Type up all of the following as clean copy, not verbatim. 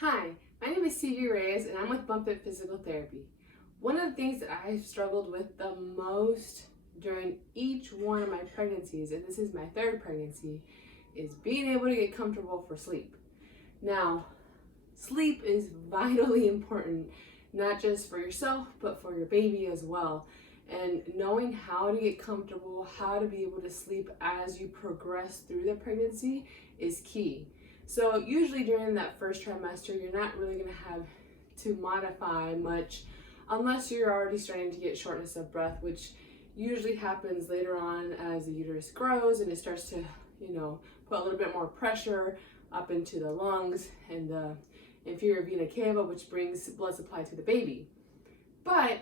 Hi, my name is Sigri Reyes and I'm with Bump Fit Physical Therapy. One of the things that I've struggled with the most during each one of my pregnancies, and this is my third pregnancy, is being able to get comfortable for sleep. Now, sleep is vitally important, not just for yourself, but for your baby as well. And knowing how to get comfortable, how to be able to sleep as you progress through the pregnancy is key. So usually during that first trimester, you're not really gonna have to modify much unless you're already starting to get shortness of breath, which usually happens later on as the uterus grows and it starts to, put a little bit more pressure up into the lungs and the inferior vena cava, which brings blood supply to the baby. But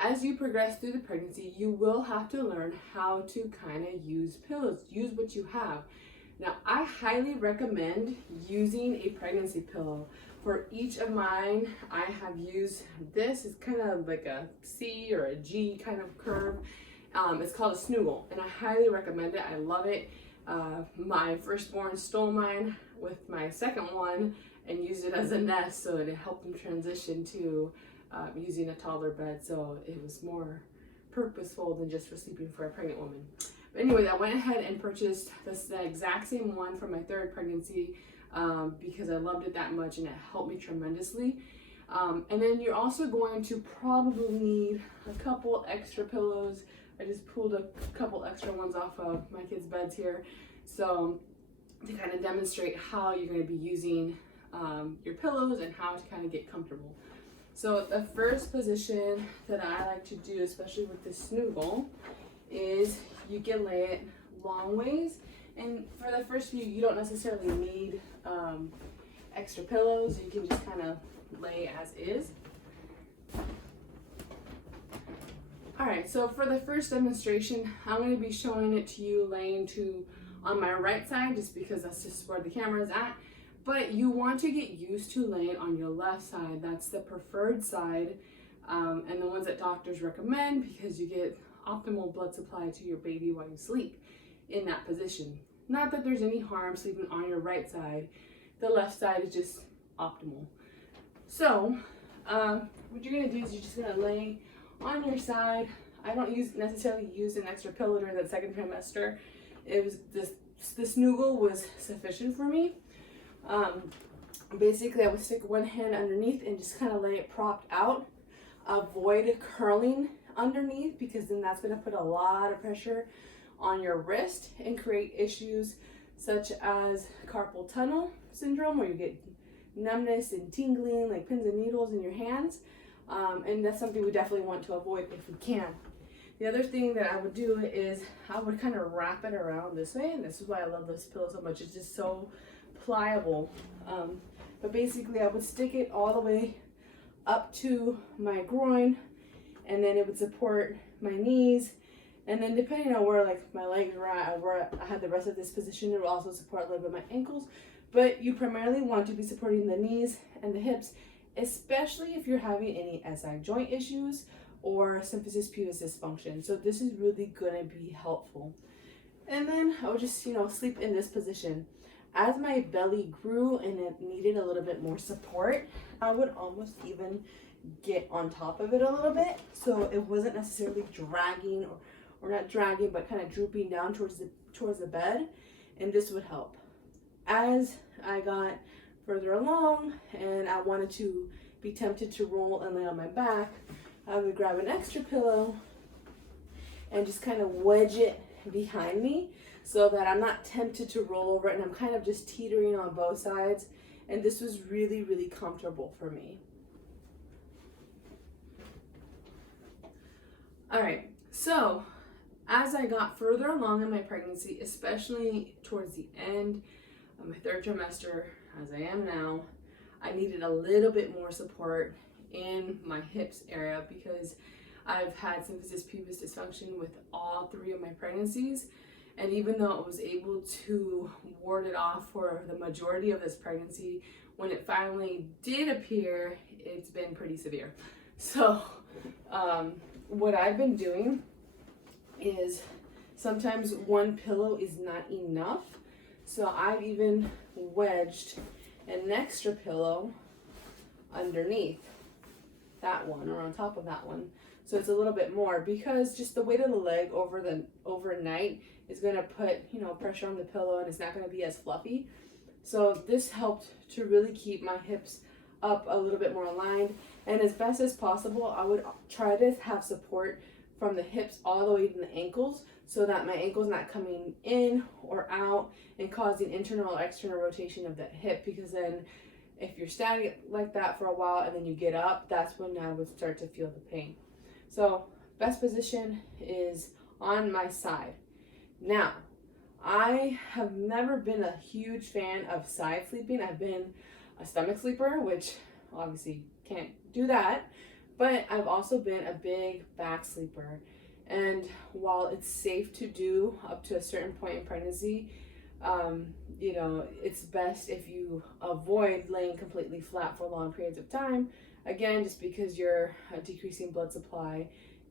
as you progress through the pregnancy, you will have to learn how to kind of use pillows, use what you have. Now, I highly recommend using a pregnancy pillow. For each of mine, I have used this. It's kind of like a C or a G kind of curve. It's called a snuggle, and I highly recommend it. I love it. My firstborn stole mine with my second one and used it as a nest, so it helped him transition to using a toddler bed, so it was more purposeful than just for sleeping for a pregnant woman. But anyway, I went ahead and purchased the exact same one for my third pregnancy because I loved it that much and it helped me tremendously. And then you're also going to probably need a couple extra pillows. I just pulled a couple extra ones off of my kids' beds here. So to kind of demonstrate how you're going to be using your pillows and how to kind of get comfortable. So the first position that I like to do, especially with this snuggle, is you can lay it long ways. And for the first few, you don't necessarily need extra pillows. You can just kind of lay as is. All right, so for the first demonstration, I'm going to be showing it to you laying on my right side, just because that's just where the camera is at. But you want to get used to laying on your left side. That's the preferred side, and the ones that doctors recommend because you get optimal blood supply to your baby while you sleep in that position. Not that there's any harm sleeping on your right side. The left side is just optimal. So what you're gonna do is you're just gonna lay on your side. I don't necessarily use an extra pillow during that second trimester. It was the snuggle was sufficient for me. Basically I would stick one hand underneath and just kind of lay it propped out. Avoid curling underneath, because then that's going to put a lot of pressure on your wrist and create issues such as carpal tunnel syndrome, where you get numbness and tingling like pins and needles in your hands, and that's something we definitely want to avoid if we can. The other thing that I would do is I would kind of wrap it around this way, and this is why I love this pillow so much. It's just so pliable. But basically I would stick it all the way up to my groin, and then it would support my knees, and then depending on where like my legs were at, where I had the rest of this position, it will also support a little bit my ankles. But you primarily want to be supporting the knees and the hips, especially if you're having any SI joint issues or symphysis pubis dysfunction. So this is really gonna be helpful. And then I would just sleep in this position. As my belly grew and it needed a little bit more support, I would almost even get on top of it a little bit, so it wasn't necessarily dragging or not dragging, but kind of drooping down towards the bed, and this would help. As I got further along and I wanted to be tempted to roll and lay on my back, I would grab an extra pillow and just kind of wedge it behind me so that I'm not tempted to roll over it, and I'm kind of just teetering on both sides, and this was really, really comfortable for me. All right, so as I got further along in my pregnancy, especially towards the end of my third trimester, as I am now, I needed a little bit more support in my hips area because I've had symphysis pubis dysfunction with all three of my pregnancies. And even though I was able to ward it off for the majority of this pregnancy, when it finally did appear, it's been pretty severe. So what I've been doing is sometimes one pillow is not enough. So I've even wedged an extra pillow underneath that one or on top of that one. So it's a little bit more, because just the weight of the leg overnight is going to put, you know, pressure on the pillow, and it's not going to be as fluffy. So this helped to really keep my hips up a little bit more aligned. And as best as possible, I would try to have support from the hips all the way to the ankles, so that my ankle's not coming in or out and causing internal or external rotation of that hip. Because then if you're standing like that for a while and then you get up, that's when I would start to feel the pain. So best position is on my side. Now, I have never been a huge fan of side sleeping. I've been a stomach sleeper, which obviously can't do that, but I've also been a big back sleeper. And while it's safe to do up to a certain point in pregnancy, you know, it's best if you avoid laying completely flat for long periods of time. Again, just because you're decreasing blood supply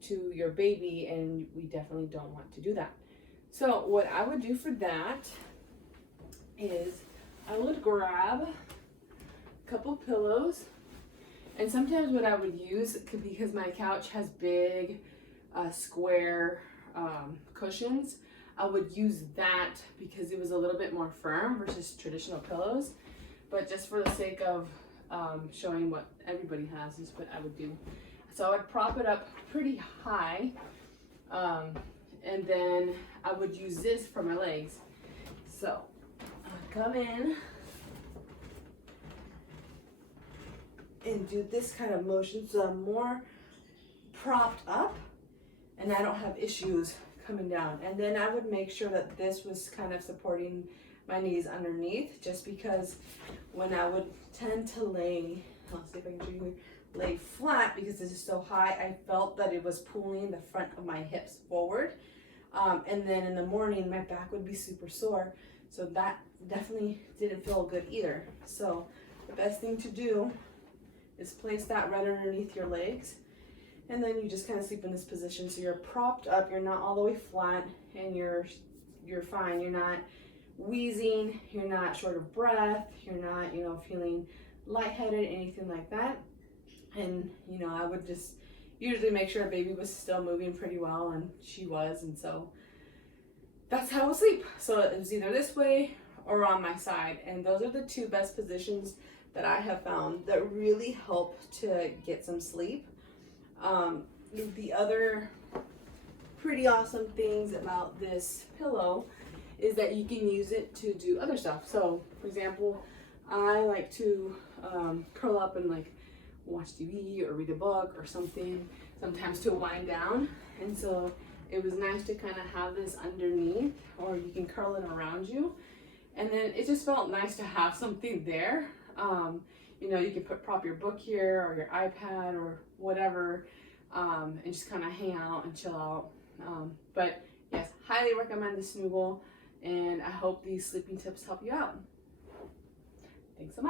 to your baby, and we definitely don't want to do that. So what I would do for that is I would grab a couple pillows, and sometimes what I would use, because my couch has big square cushions, I would use that because it was a little bit more firm versus traditional pillows. But just for the sake of showing what everybody has, is what I would do. So I would prop it up pretty high, and then I would use this for my legs. So I would come in and do this kind of motion, so I'm more propped up and I don't have issues coming down. And then I would make sure that this was kind of supporting my knees underneath, just because when I would tend to lay, I'll see if I can show you, lay flat, because this is so high, I felt that it was pulling the front of my hips forward. And then in the morning, my back would be super sore. So that definitely didn't feel good either. So the best thing to do is place that right underneath your legs. And then you just kind of sleep in this position. So you're propped up, you're not all the way flat, and you're fine. You're not wheezing, you're not short of breath, you're not, you know, feeling lightheaded, anything like that. And, you know, I would just usually make sure baby was still moving pretty well, and she was, and so that's how I sleep. So it was either this way or on my side, and those are the two best positions that I have found that really help to get some sleep. The other pretty awesome things about this pillow is that you can use it to do other stuff. So for example, I like to curl up and like watch TV or read a book or something, sometimes to wind down. And so it was nice to kind of have this underneath, or you can curl it around you. And then it just felt nice to have something there. You know, you can prop your book here or your iPad or whatever, and just kind of hang out and chill out. But yes, highly recommend the Snuggle, and I hope these sleeping tips help you out. Thanks so much.